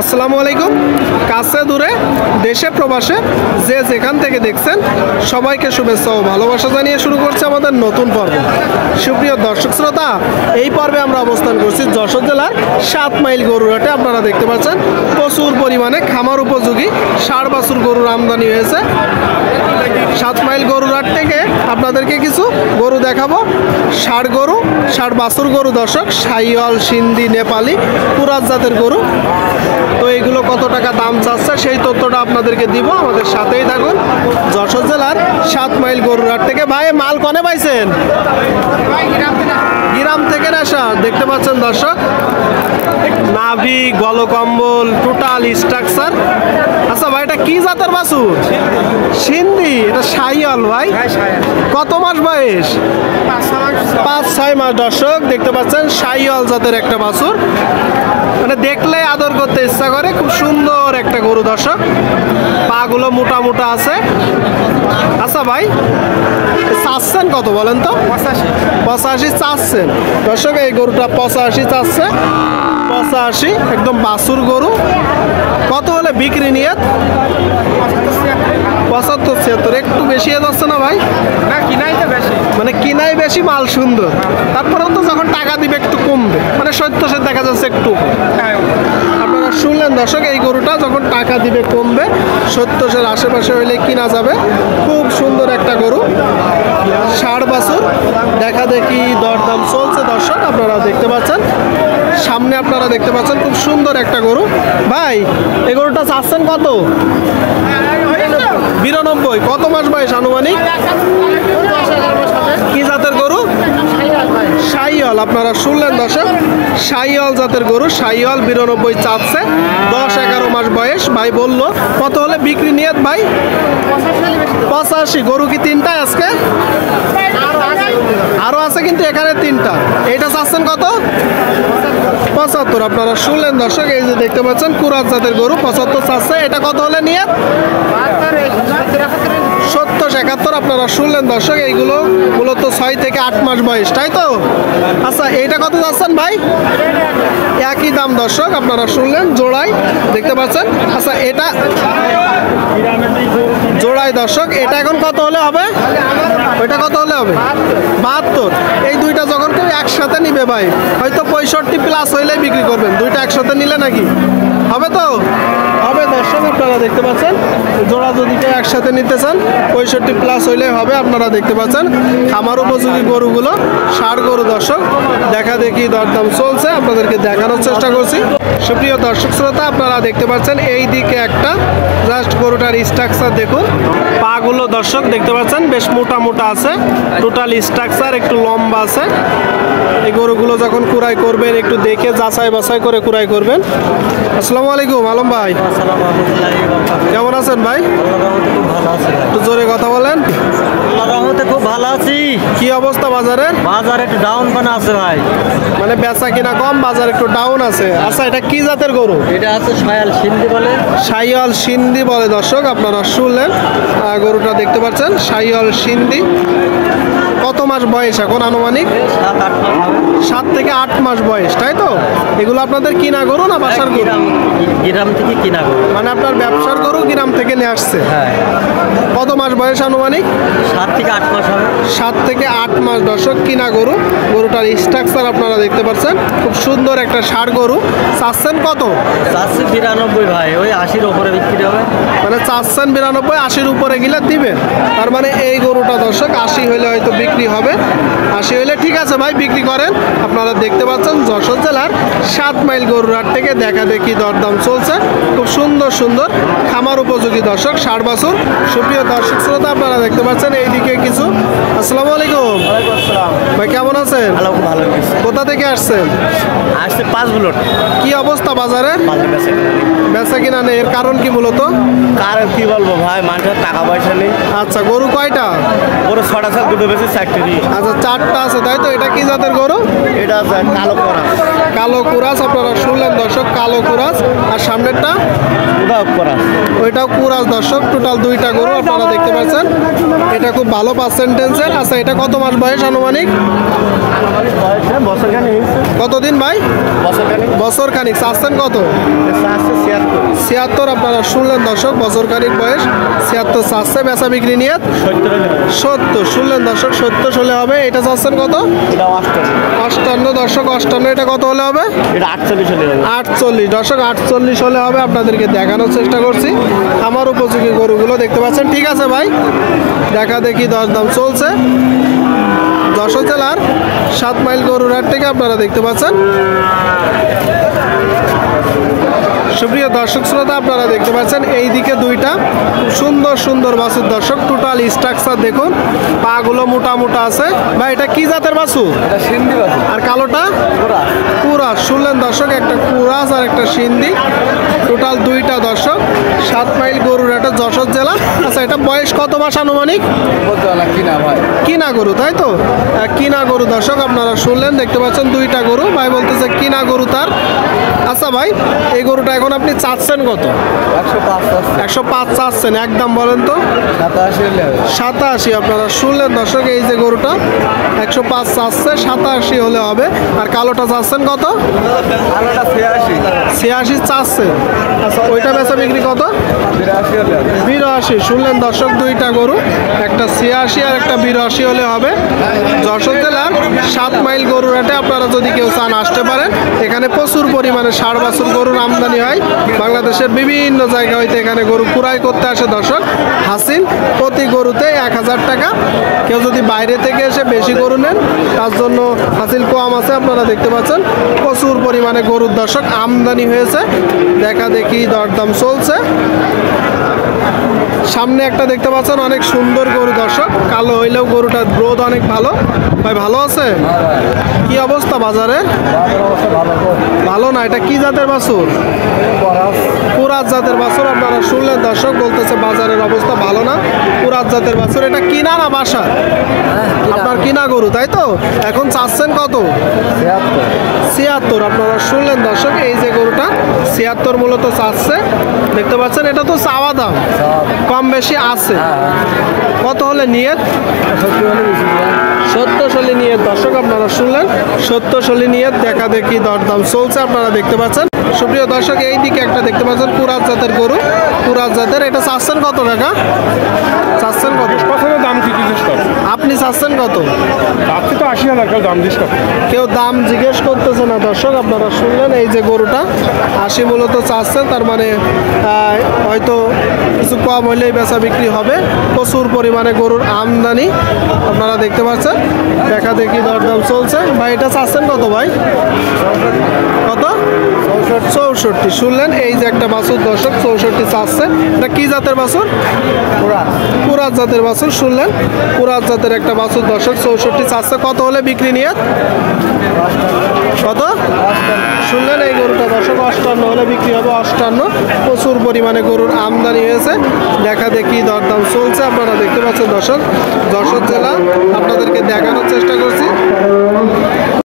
আসসালামু আলাইকুম। কাছে দূরে দেশে প্রবাসে যে যেখান থেকে দেখছেন সবাইকে শুভেচ্ছা ও ভালোবাসা জানিয়ে শুরু করছে আমাদের নতুন পর্ব। সুপ্রিয় দর্শক শ্রোতা, এই পর্বে আমরা অবস্থান করছি যশোর জেলার 7 মাইল গরুরহাটে। আপনারা দেখতে পাচ্ছেন প্রচুর পরিমাণে খামার উপযোগী ষাঁড় বাছুর গরুর আমদানি হয়েছে। 7 মাইল গরুরহাট থেকে আপনাদেরকে কিছু গরু দেখাবো। ষাঁড় গরু, ষাঁড় বাছুর গরু দর্শক, শাহিওয়াল, সিন্ধি, নেপালি, কুরাত জাতের গরু। তো এইগুলো কত টাকা দাম চাচ্ছে সেই তথ্যটা আপনাদেরকে দিব, আমাদের সাথেই থাকুন। যশোর জেলার 7 মাইল গরুরহাট থেকে। ভাই মাল কনে পাইছেন? গ্রাম থেকে আসা। দেখতে পাচ্ছেন দর্শক, নাভি, গলকম্বল, টোটাল স্ট্রাকচার। আচ্ছা ভাই, এটা কি জাতের বাছুর? সিন্ধি। এটা শাহিওয়াল ভাই। কত মাস বয়স? 5-6 মাস দর্শক। দেখতে পাচ্ছেন শাহিওয়াল জাতের একটা বাছুর, মানে দেখলে আদর করতে ইচ্ছা করে। খুব সুন্দর একটা গরু দর্শক, পা গুলো মোটা মোটা আছে। আচ্ছা ভাই, চাচ্ছেন কত বলেন তো? 85 চাচ্ছেন দর্শক। এই গরুটা 85 চাচ্ছে। 85 একদম বাছুর গরু। কত হলে বিক্রি নিয়ে? 75-76। একটু বেশি হয়ে যাচ্ছে না ভাই? না, কিনাই তো বেশি। মানে কিনাই বেশি, মাল সুন্দর, তারপরেও তো যখন টাকা দিবে একটু কমবে। মানে 70 দেখা যাচ্ছে একটু। আপনারা শুনলেন দর্শক, এই গরুটা যখন টাকা দিবে কমবে, 70 আশেপাশে হইলে কিনা যাবে। খুব সুন্দর একটা গরু, ষাঁড় বাছুর। দেখা দেখি দরদাম চলছে দর্শক, আপনারা দেখতে পাচ্ছেন সামনে। আপনারা দেখতে পাচ্ছেন খুব সুন্দর একটা গরু। ভাই এই গরুটা চাচ্ছেন কত? 92। কত মাস বয়স আনুমানিক? কি জাতের গরু? শাহিওয়াল। আপনারা শুনলেন দর্শক, শাহিওয়াল জাতের গরু। শাহিওয়াল 92 চাচ্ছে। 10-11 মাস বয়স। ভাই বলল কত হলে বিক্রি নিয়ে? ভাই 85। গরু কি তিনটায় আজকে? আরো আছে কিন্তু এখানে 3টা। এইটা চাচ্ছেন কত? 75। আপনারা শুনলেন দর্শক, এই যে দেখতে পাচ্ছেন কুরাত জাতের গরু, 75 চাচ্ছে। এটা কত হলে নিয়ে? 70-71। আপনারা শুনলেন দর্শক, এইগুলো মূলত 6 থেকে 8 মাস বয়স, তাই তো? আচ্ছা, এইটা কত যাচ্ছেন ভাই? একই দাম দর্শক, আপনারা শুনলেন, জোড়াই দেখতে পাচ্ছেন। আচ্ছা, এটা জোড়াই দর্শক। এটা এখন কত হলে হবে? ওইটা কত হলে হবে? 72। এই দুইটা যখন কেউ একসাথে নিবে ভাই, হয়তো 65+ হইলে বিক্রি করবেন। দুইটা একসাথে নিলে নাকি হবে? তো হবে দর্শক। আপনারা দেখতে পাচ্ছেন জোড়া যদি কেউ একসাথে নিতে চান 65+ হইলে হবে। আপনারা দেখতে পাচ্ছেন খামার উপযোগী গরুগুলো, ষাঁড় গরু দর্শক। দেখা দেখি দরদাম চলছে, আপনাদেরকে দেখানোর চেষ্টা করছি। সুপ্রিয় দর্শক শ্রোতা, আপনারা দেখতে পাচ্ছেন এই দিকে একটা জাস্ট গরুটার স্ট্রাকচার দেখুন। পাগুলো দর্শক দেখতে পাচ্ছেন বেশ মোটা মোটা আছে। টোটাল স্ট্রাকচার একটু লম্বা আছে। এই গরুগুলো যখন কুড়াই করবেন একটু দেখে যাচাই বাছাই করে কুড়াই করবেন। আসসালামু আলাইকুম আলম ভাই, কেমন আছেন ভাই? একটু জোরে কথা বলেন। খুব ভালো আছি। কি অবস্থা বাজারের? বাজার একটু ডাউন পানা আছে ভাই, মানে বেচা কিনা কম, বাজার একটু ডাউন আছে। আচ্ছা, এটা কি জাতের গরু? এটা আছে শাহিওয়াল সিন্ধি বলে। শাহিওয়াল সিন্ধি বলে দর্শক। আপনারা শুনলেন, গরুটা দেখতে পাচ্ছেন শাহিওয়াল সিন্ধি। কত মাস বয়স এখন আনুমানিক? 7 থেকে 8 মাস বয়স, তাই তো? এগুলো আপনাদের কিনা গরু না বাসার গরু? গ্রাম থেকে কিনা গরু। মানে আপনার ব্যবসার গরু, গ্রাম থেকে নিয়ে আসছে। হ্যাঁ। কত মাস বয়স আনুমানিক? 7 থেকে 8 মাস হবে। 7 থেকে 8 মাস দর্শক, কিনা গরু। গরুটার স্ট্রাকচার আপনারা দেখতে পাচ্ছেন, খুব সুন্দর একটা ষাঁড় গরু। চাচ্ছেন কত? চাচ্ছি 92 ভাই, ওই 80-র উপরে বিক্রি হবে। মানে চাচ্ছেন 92, 80-র উপরে গেলে দিবেন। তার মানে এই গরুটা দর্শক 80 হইলে হয়তো বিক্রি হবে। 80 হইলে ঠিক আছে ভাই, বিক্রি করেন। আপনারা দেখতে পাচ্ছেন যশোর জেলার 7 মাইল গরুরহাট থেকে দেখা দেখি দরদাম চলছে। খুব সুন্দর সুন্দর খামার উপযোগী দর্শক ষাঁড় বাছুর। সুপ্রিয় দর্শক শ্রোতা, আপনারা দেখতে পাচ্ছেন এইদিকে কিছু। আসসালামু আলাইকুম ভাই, কেমন আছেন? ভালো। কোথা থেকে আসছেন? আসছে 5 বুলেট। কি অবস্থা বাজারে? বেচা কিনা নেই, এর কারণ কি মূলত? কারণ কি বলবো ভাই, মানুষের টাকা পয়সা নেই। আচ্ছা, গরু কয়টা? গরু 6টা আছে, দুটো বেশি 4টি। আচ্ছা, 4টা আছে, তাই তো? এটা কি জাতের গরু? এটা আছে কালো করাস। কালো কুরাস। আপনারা শুনলেন দর্শক, কালো কুরাস। আর সামনেরটা? ওইটাও কুরাস দর্শক। টোটাল 2টা গরু আপনারা দেখতে পাচ্ছেন। এটা খুব ভালো পার্সেন্টেজের। আচ্ছা, এটা কত মাস বয়স আনুমানিক? বছর খানিক। কতদিন ভাই? বছর খানিক। বছর খানিক। চাচ্ছেন কত? 86 76 আপনারা শুনলেন দর্শক, বছরকারীর বয়স 76 চাচ্ছে, বেচা বিক্রি নিয়ে 70 শুনলেন দর্শক, 70 হলে হবে। এটা চাচ্ছেন কত? এটা 58 দর্শক, 58 এটা কত হলে হবে? এটা 48 হলে হবে। 48 দর্শক, 48 হলে হবে। আপনাদেরকে দেখানোর চেষ্টা করছি আমার উপযোগী গরুগুলো দেখতে পাচ্ছেন। ঠিক আছে ভাই, দেখা দেখি দরদাম চলছে যশোর জেলার 7 মাইল গরুর হাট থেকে আপনারা দেখতে পাচ্ছেন। সুপ্রিয় দর্শক শ্রোতা, আপনারা দেখতে পাচ্ছেন এই দিকে দুইটা সুন্দর সুন্দর বাছুর দর্শক, টোটাল স্ট্রাকচার দেখুন, পাগুলো মোটা মোটা আছে। ভাই এটা কি জাতের বাছুর? এটা সিন্ধি বাছুর। আর কালোটা পুরা কুরাস শুনলেন দর্শক, একটা কুরাস আর একটা সিন্ধি, টোটাল দুইটা দর্শক। 7 মাইল গরুর হাটে যশোর জেলা। আচ্ছা, এটা বয়স কত মাস আনুমানিক? কিনা ভাই, কিনা গরু তাই তো? কিনা গরু দর্শক, আপনারা শুনলেন, দেখতে পাচ্ছেন দুইটা গরু। ভাই বলতেছে কিনা গরু তার। আচ্ছা ভাই, এই গরুটা এখন আপনি চাচ্ছেন কত? 105 চাচ্ছেন, একদম বলেন তো। 87 আপনারা শুনলেন দর্শক, এই যে গরুটা 105 চাচ্ছে, 87 হলে হবে। আর কালোটা চাচ্ছেন কত? 86 চাচ্ছে। আচ্ছা, ওইটা বেচা বিক্রি কত? 82 শুনলেন দর্শক, দুইটা গরু, একটা 86 আর একটা 82 হলে হবে। যশোর জেলার 7 মাইল গরুর হাটে আপনারা যদি কেউ চান আসতে পারেন। এখানে প্রচুর পরিমাণে ষাঁড় বাছুর গরুর আমদানি হয়, বাংলাদেশের বিভিন্ন জায়গা হইতে এখানে গরু কুড়াই করতে আসে দর্শক। হাসিল প্রতি গরুতে 1000 টাকা। কেউ যদি বাইরে থেকে এসে বেশি গরু নেন তার জন্য হাসিল কম আছে। আপনারা দেখতে পাচ্ছেন প্রচুর পরিমাণে গরুর দর্শক আমদানি হয়েছে, দেখা দেখি দরদাম চলছে। সামনে একটা দেখতে পাচ্ছেন অনেক সুন্দর গরু দর্শক, কালো হইলেও গরুটার গ্রোথ অনেক ভালো। ভাই ভালো আছে? কি অবস্থা বাজারে? ভালো না। এটা কি জাতের বাছুর? কুরাত জাতের বাছুর। আপনারা শুনলেন দর্শক, বলতেছে বাজারের অবস্থা ভালো না, কুরাত জাতের বাছুর। এটা কিনা না বাসা? আপনার কিনা গরু তাই তো? এখন চাচ্ছেন কত? 76 আপনারা শুনলেন দর্শক, এই যে গরুটা 76 মূলত চাচ্ছে, দেখতে পাচ্ছেন। এটা তো চাওয়া দাম, কম বেশি আছে। কত হলে নিয়ত? 70 হলে নিয়ত দর্শক, আপনারা শুনলেন 70 হলে নিয়ত, দেখা দেখি দরদাম চলছে আপনারা দেখতে পাচ্ছেন। সুপ্রিয় দর্শক, এই দিকে একটা দেখতে পাচ্ছেন কুরাত জাতের গরু, কুরাত জাতের। এটা চাচ্ছেন কত টাকা? চাচ্ছেন কত? দাম কি জিজ্ঞেস কর? আপনি চাচ্ছেন কত? আপনি তো 80,000, কেউ দাম জিজ্ঞেস কর। কেউ দাম জিজ্ঞেস করতেছে না দর্শক, আপনারা শুনলেন। এই যে গরুটা 80 মূলত চাচ্ছে, তার মানে হয়তো কিছু কম হইলেই বেচা বিক্রি হবে। প্রচুর পরিমাণে গরুর আমদানি আপনারা দেখতে পাচ্ছেন, দেখা দেখি দরদাম চলছে। ভাই এটা চাচ্ছেন কত ভাই? কত? 64 শুনলেন, এই যে একটা বাছুর দর্শক 64 চাচ্ছে। এটা কি জাতের বাছুর? কুরাত জাতের বাছুর শুনলেন, কুরাত জাতের একটা বাছুর দর্শক 64 চাচ্ছে। কত হলে বিক্রি নিয়ে? কত শুনলেন? এই গরুটা দর্শক 58 হলে বিক্রি হবে। 58। প্রচুর পরিমাণে গরুর আমদানি হয়েছে, দেখা দেখি দরদাম চলছে আপনারা দেখতে পাচ্ছেন দর্শক। যশোর জেলা আপনাদেরকে দেখানোর চেষ্টা করছি।